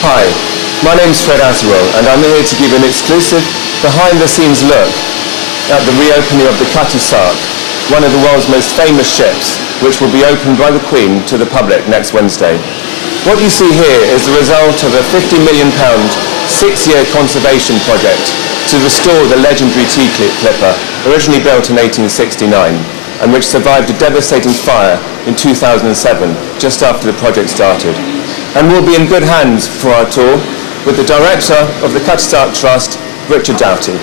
Hi, my name's Fred Atterwell and I'm here to give an exclusive behind-the-scenes look at the reopening of the Cutty Sark, one of the world's most famous ships, which will be opened by the Queen to the public next Wednesday. What you see here is the result of a £50 million, 6-year conservation project to restore the legendary tea clipper, originally built in 1869, and which survived a devastating fire in 2007, just after the project started. And we'll be in good hands for our tour with the director of the Cutty Sark Trust, Richard Doughty.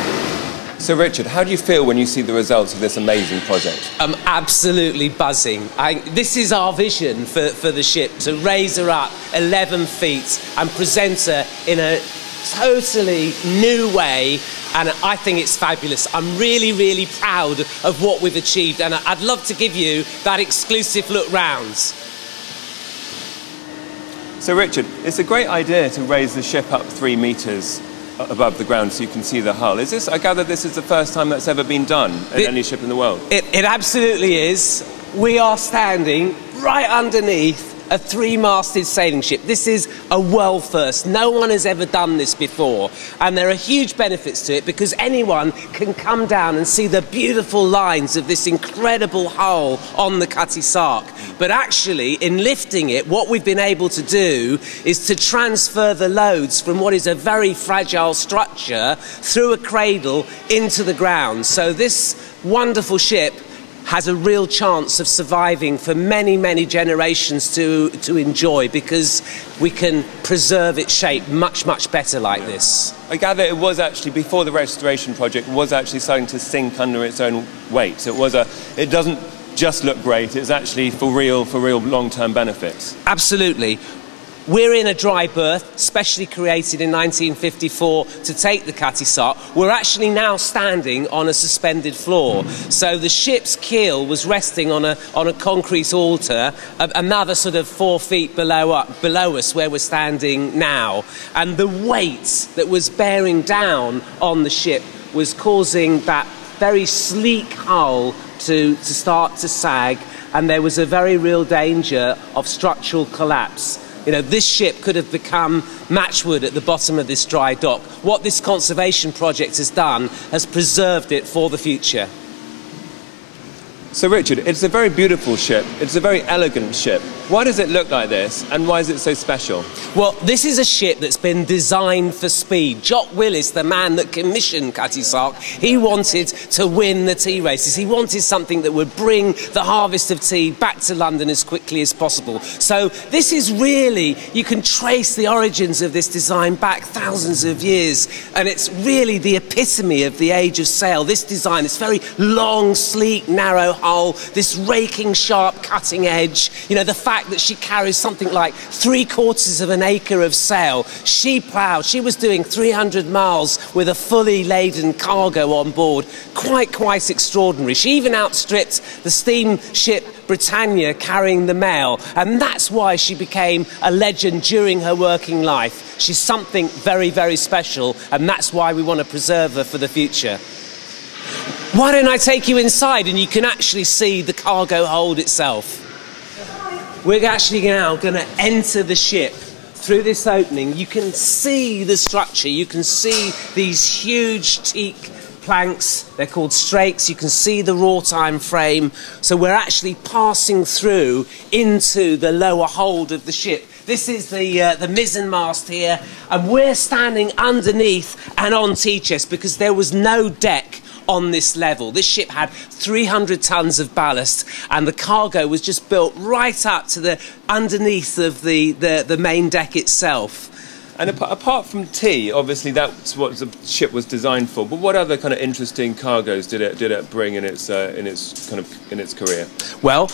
So Richard, how do you feel when you see the results of this amazing project? I'm absolutely buzzing. This is our vision for the ship, to raise her up 11 feet and present her in a totally new way, and I think it's fabulous. I'm really, really proud of what we've achieved, and I'd love to give you that exclusive look round. So Richard, it's a great idea to raise the ship up 3 metres above the ground so you can see the hull. I gather this is the first time that's ever been done in any ship in the world. It absolutely is. We are standing right underneath a 3-masted sailing ship. This is a world first. No one has ever done this before, and there are huge benefits to it because anyone can come down and see the beautiful lines of this incredible hull on the Cutty Sark. But actually, in lifting it, what we've been able to do is to transfer the loads from what is a very fragile structure through a cradle into the ground. So this wonderful ship has a real chance of surviving for many, many generations to enjoy, because we can preserve its shape much, much better like this. I gather it was actually, before the restoration project, was actually starting to sink under its own weight. It doesn't just look great, it's actually for real long-term benefits. Absolutely. We're in a dry berth, specially created in 1954 to take the Cutty Sark. We're actually now standing on a suspended floor. So the ship's keel was resting on a concrete altar, another sort of 4 feet below us where we're standing now. And the weight that was bearing down on the ship was causing that very sleek hull to start to sag, and there was a very real danger of structural collapse. You know, this ship could have become matchwood at the bottom of this dry dock. What this conservation project has done has preserved it for the future. So Richard, it's a very beautiful ship, it's a very elegant ship. Why does it look like this, and why is it so special? Well, this is a ship that's been designed for speed. Jock Willis, the man that commissioned Cutty Sark, he wanted to win the tea races. He wanted something that would bring the harvest of tea back to London as quickly as possible. So this is really, you can trace the origins of this design back thousands of years, and it's really the epitome of the age of sail. This design, this very long, sleek, narrow hull, this raking, sharp, cutting edge, you know, the fact that she carries something like 3/4 of an acre of sail. She ploughed, she was doing 300 miles with a fully laden cargo on board. Quite extraordinary. She even outstripped the steamship Britannia carrying the mail, and that's why she became a legend during her working life. She's something very, very special, and that's why we want to preserve her for the future. Why don't I take you inside and you can actually see the cargo hold itself? We're actually now going to enter the ship through this opening. You can see the structure, you can see these huge teak planks, they're called strakes, you can see the wrought iron frame. So we're actually passing through into the lower hold of the ship. This is the mizzen mast here, and we're standing underneath and on tea-chest because there was no deck on this level. This ship had 300 tons of ballast, and the cargo was just built right up to the underneath of the main deck itself. And apart from tea, obviously that's what the ship was designed for. But what other kind of interesting cargoes did it bring in its career? Well,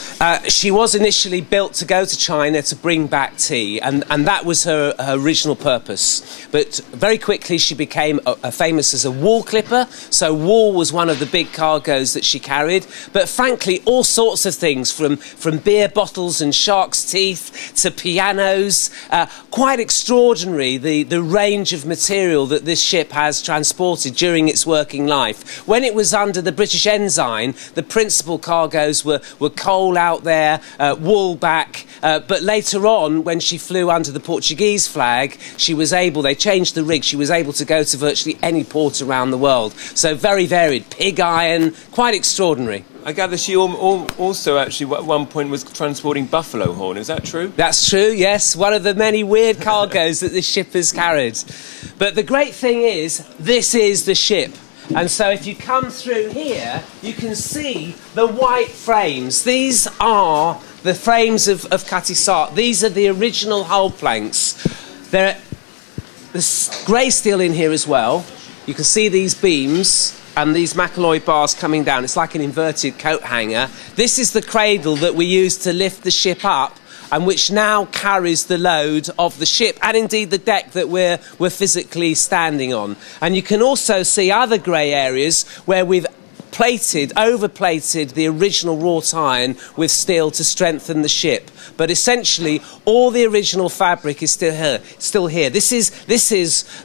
she was initially built to go to China to bring back tea, and that was her original purpose. But very quickly she became famous as a wool clipper. So wool was one of the big cargoes that she carried. But frankly, all sorts of things, from beer bottles and shark's teeth to pianos, quite extraordinary actually the range of material that this ship has transported during its working life. When it was under the British ensign, the principal cargoes were coal out there, wool back, but later on, when she flew under the Portuguese flag, they changed the rig, she was able to go to virtually any port around the world. So very varied, pig iron, quite extraordinary. I gather she also actually at one point was transporting buffalo horn, is that true? That's true, yes. One of the many weird cargoes that this ship has carried. But the great thing is, this is the ship. And so if you come through here, you can see the white frames. These are the frames of Cutty Sark. These are the original hull planks. There's grey steel in here as well. You can see these beams and these McAloy bars coming down. It's like an inverted coat hanger. This is the cradle that we use to lift the ship up and which now carries the load of the ship and indeed the deck that we're physically standing on. And you can also see other grey areas where we've overplated the original wrought iron with steel to strengthen the ship. But essentially, all the original fabric is still here. This is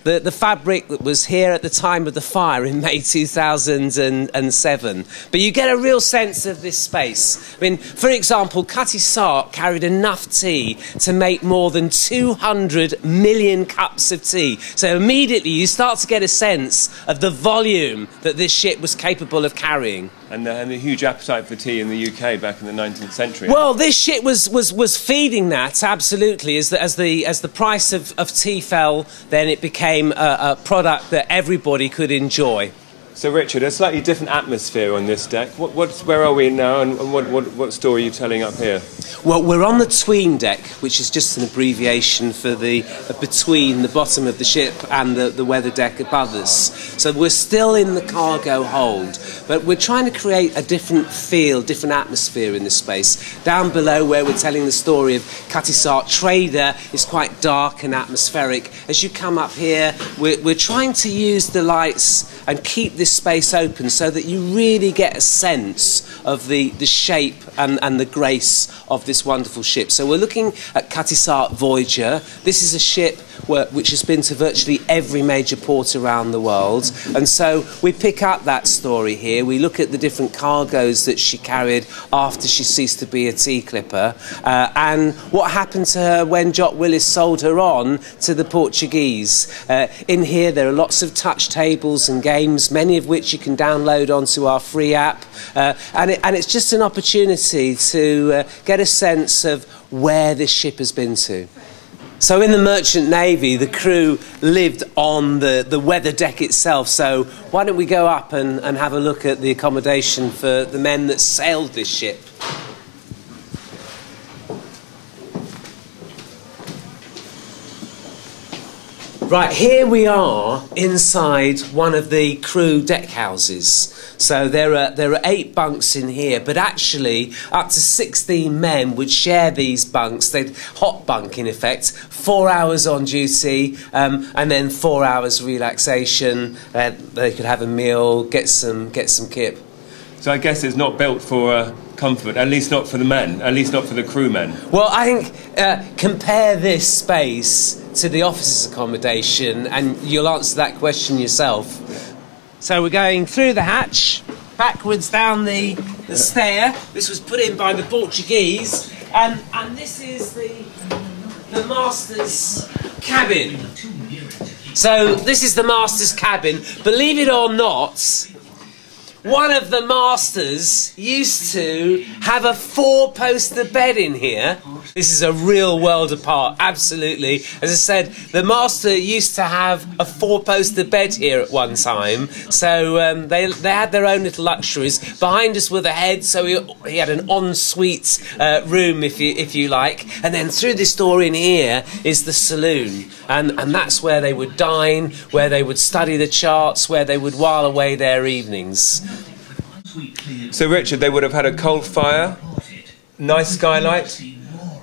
the fabric that was here at the time of the fire in May 2007. But you get a real sense of this space. I mean, for example, Cutty Sark carried enough tea to make more than 200 million cups of tea. So immediately you start to get a sense of the volume that this ship was capable of carrying. And the huge appetite for tea in the UK back in the 19th century. Well, this ship was feeding that, absolutely. As the price of tea fell, then it became a product that everybody could enjoy. So, Richard, a slightly different atmosphere on this deck. Where are we now, and what story are you telling up here? Well, we're on the tween deck, which is just an abbreviation for the between the bottom of the ship and the weather deck above us. So we're still in the cargo hold, but we're trying to create a different feel, different atmosphere in this space. Down below, where we're telling the story of Cutty Sark Trader, is quite dark and atmospheric. As you come up here, we're trying to use the lights and keep this space open so that you really get a sense of the shape and the grace of this wonderful ship. So we're looking at Cutty Sark Voyager. This is a ship which has been to virtually every major port around the world, and so we pick up that story here. We look at the different cargoes that she carried after she ceased to be a tea clipper, and what happened to her when Jock Willis sold her on to the Portuguese. In here there are lots of touch tables and games, many of which you can download onto our free app, and it's just an opportunity to get a sense of where this ship has been to. So in the Merchant Navy, the crew lived on the weather deck itself. So why don't we go up and have a look at the accommodation for the men that sailed this ship. Right, here we are inside one of the crew deck houses. So there are 8 bunks in here, but actually up to 16 men would share these bunks. They'd hot bunk in effect, 4 hours on duty, and then 4 hours relaxation. They could have a meal, get some kip. So I guess it's not built for comfort, at least not for the men, at least not for the crewmen. Well, I think compare this space to the officers' accommodation and you'll answer that question yourself. So we're going through the hatch, backwards down the stair. This was put in by the Portuguese, and this is the master's cabin. So this is the master's cabin. Believe it or not, one of the masters used to have a 4-poster bed in here. This is a real world apart, absolutely. As I said, the master used to have a 4-poster bed here at one time. So they had their own little luxuries. Behind us were the heads, so he had an ensuite room, if you like. And then through this door in here is the saloon. And that's where they would dine, where they would study the charts, where they would while away their evenings. So, Richard, they would have had a coal fire, nice skylight,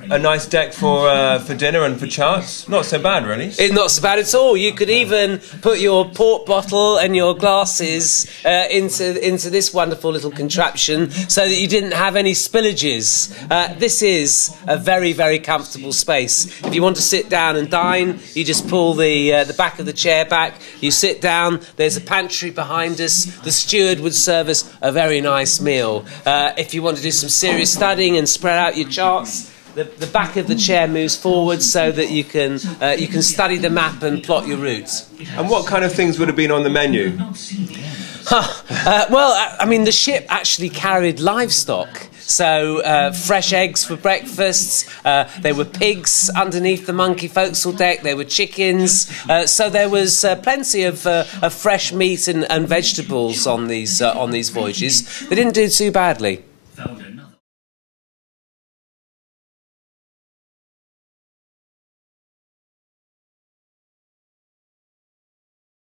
a nice deck for dinner and for charts. Not so bad, really. It's not so bad at all. You could even put your port bottle and your glasses into this wonderful little contraption so that you didn't have any spillages. This is a very, very comfortable space. If you want to sit down and dine, you just pull the back of the chair back, you sit down, there's a pantry behind us, the steward would serve us a very nice meal. If you want to do some serious studying and spread out your charts, the back of the chair moves forward so that you can study the map and plot your routes. And what kind of things would have been on the menu? Well, I mean, the ship actually carried livestock. So, fresh eggs for breakfasts, there were pigs underneath the monkey forecastle deck, there were chickens, so there was plenty of fresh meat and vegetables on these voyages. They didn't do too badly.